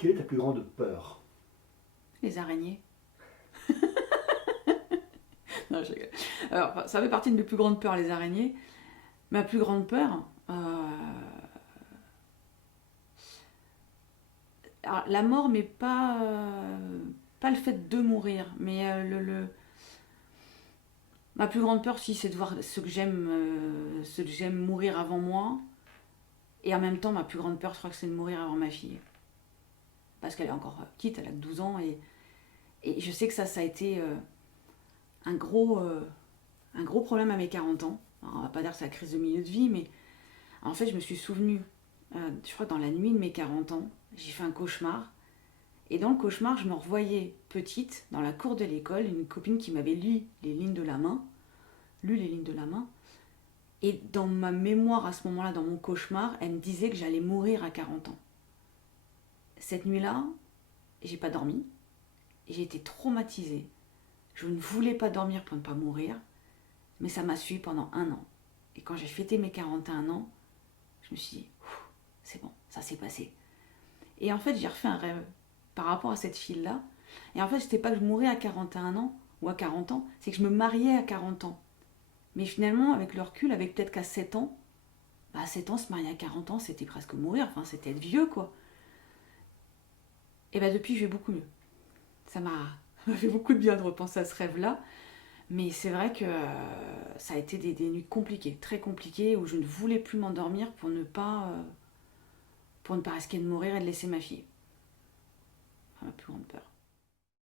Quelle est ta plus grande peur? Les araignées. Non, je rigole. Alors, ça fait partie de mes plus grandes peurs, les araignées. Ma plus grande peur, alors, la mort, mais pas le fait de mourir, mais ma plus grande peur, si, c'est de voir ceux que j'aime mourir avant moi. Et en même temps, ma plus grande peur, je crois que c'est de mourir avant ma fille. Parce qu'elle est encore petite, elle a que 12 ans. Et je sais que ça a été un un gros problème à mes 40 ans. Alors, on va pas dire que c'est la crise de milieu de vie, mais en fait, je me suis souvenue, je crois que dans la nuit de mes 40 ans, j'ai fait un cauchemar. Et dans le cauchemar, je me revoyais petite, dans la cour de l'école, une copine qui m'avait lu les lignes de la main. Et dans ma mémoire à ce moment-là, dans mon cauchemar, elle me disait que j'allais mourir à 40 ans. Cette nuit-là, j'ai pas dormi. J'ai été traumatisée. Je ne voulais pas dormir pour ne pas mourir, mais ça m'a suivi pendant un an. Et quand j'ai fêté mes 41 ans, je me suis dit, c'est bon, ça s'est passé. Et en fait, j'ai refait un rêve par rapport à cette fille-là. Et en fait, c'était pas que je mourais à 41 ans ou à 40 ans, c'est que je me mariais à 40 ans. Mais finalement, avec le recul, avec peut-être qu'à 7 ans, à 7 ans, se marier à 40 ans, c'était presque mourir, enfin, c'était être vieux, quoi. Et depuis, je vais beaucoup mieux. Ça m'a fait beaucoup de bien de repenser à ce rêve-là. Mais c'est vrai que ça a été des nuits compliquées, très compliquées, où je ne voulais plus m'endormir pour ne pas risquer de mourir et de laisser ma fille. Enfin, ma plus grande peur.